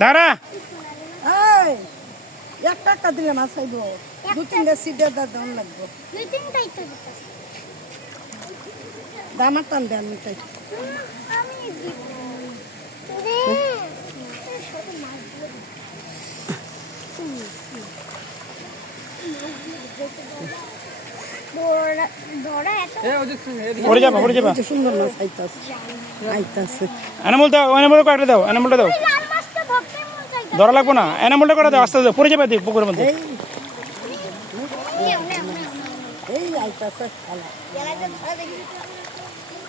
দাঁড়া এই এক টাকা দিলে না চাইব দু তিনটা সিটের দাম লাগবে দুই তিনটাই তো দিতেছি। দামার টান দেন মিটাই আমি রে ছোট মাছ বড় বড় এত পড়ে যাবা যে সুন্দর মাছ আইতাছে অ্যানিমাল দাও অ্যানিমাল কাটে দাও অ্যানিমালটা দাও লাল মাছটা ধরতে মন চাই ধরা লাগবো না অ্যানিমালটা করে দাও আস্তে আস্তে পড়ে যাবে দেখ পুকুরের মধ্যে এই আইতাছে খালা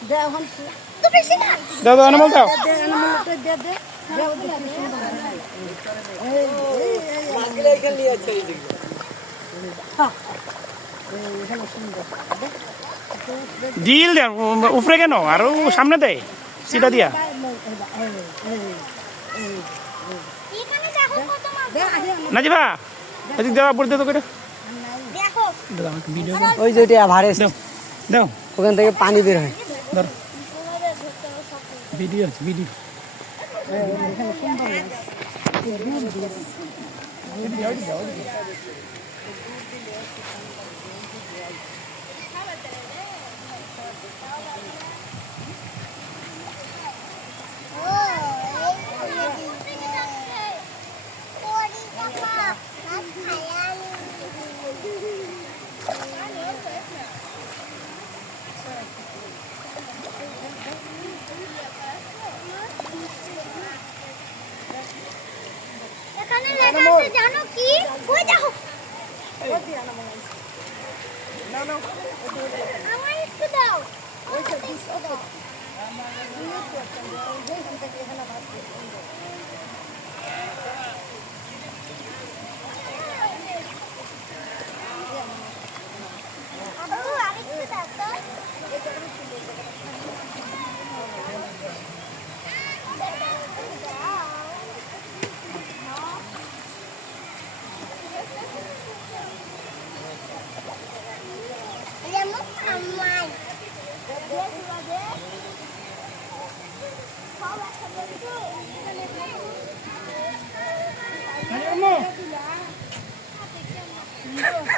দে এখন তো বেশি না দাও দাও অ্যানিমাল দাও দে animalটা দে দে দেও দেখি সুন্দর এই মাছগুলো এখানে নিয়ে আছে এই দিকে এখানে সুন্দর ডিল দে উপরে কেন আরো সামনে দেয় সিধা দিয়া এখানে দেখো কত মাছ দে আগে নাজিবা এদিক দেওয়া বলতে তো করে দেখো দাও ভিডিও ওই যে ওটা ভারেস দাও দাও ওখান থেকে পানি বের হয় ধর ভিডিও আছে ভিডিও এখানে সুন্দর মাছ এখানে লেখা আছে জানো কি ওই দেখো আমার একটু দাও আব্বু আরেকটু দাও তো Lemon aman. Dia juga deh. Kau baca betul. Ayo,